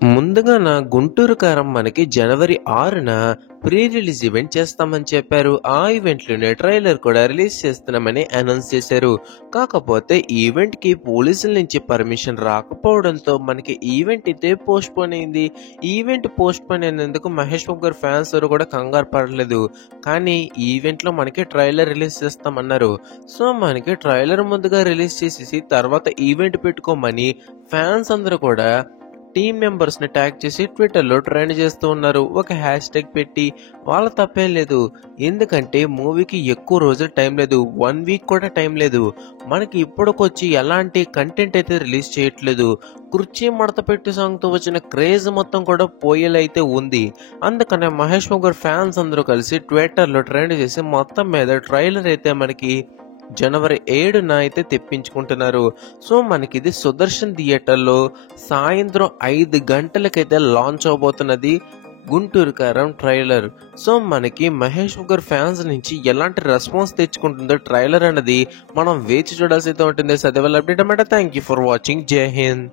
ముందుగా నా గుంటూరు కారం మనకి జనవరి 6న ప్రీ రిలీజ్ ఈవెంట్ చేస్తామని చెప్పారు. ఆ ఈవెంట్లోనే ట్రైలర్ కూడా రిలీజ్ చేస్తున్నామని అనౌన్స్ చేశారు. కాకపోతే ఈవెంట్ కి పోలీసుల నుంచి పర్మిషన్ రాకపోవడంతో మనకి ఈవెంట్ అయితే పోస్ట్ పోన్ అయింది. ఈవెంట్ పోస్ట్ పోన్ అయినందుకు మహేష్ బాబు గారి ఫ్యాన్స్ ఎవరు కూడా కంగారు పడలేదు. కానీ ఈవెంట్ లో మనకి ట్రైలర్ రిలీజ్ చేస్తామన్నారు. సో మనకి ట్రైలర్ ముందుగా రిలీజ్ చేసేసి తర్వాత ఈవెంట్ పెట్టుకోమని ఫ్యాన్స్ అందరూ కూడా టీమ్ మెంబర్స్ ని ట్యాగ్ చేసి ట్విట్టర్లో ట్రెండ్ చేస్తూ ఉన్నారు. ఒక హ్యాష్ ట్యాగ్ పెట్టి వాళ్ళ తప్పేం లేదు. ఎందుకంటే మూవీకి ఎక్కువ రోజులు టైం లేదు, 1 వీక్ కూడా టైం లేదు. మనకి ఇప్పటికొచ్చి ఎలాంటి కంటెంట్ అయితే రిలీజ్ చేయట్లేదు. కుర్చీ మడత పెట్టి సాంగ్ తో వచ్చిన క్రేజ్ మొత్తం కూడా పోయేలైతే ఉంది. అందుకనే మహేష్ బాబు గారి ఫ్యాన్స్ అందరూ కలిసి ట్విట్టర్లో ట్రెండ్ చేసి మొత్తం మీద ట్రైలర్ అయితే మనకి జనవరి 7న అయితే తెప్పించుకుంటున్నారు. సో మనకి ఇది సుదర్శన్ థియేటర్లో సాయంత్రం 5 గంటలకైతే లాంచ్ అవబోతున్నది గుంటూరు కారం ట్రైలర్. సో మనకి మహేష్ గారి ఫ్యాన్స్ నుంచి ఎలాంటి రెస్పాన్స్ తెచ్చుకుంటుందో ట్రైలర్ అన్నది మనం వేచి చూడాల్సి అయితే ఉంటుంది. సదేవల్ అప్డేట్ అన్నమాట. Thank you for watching. జై హింద్.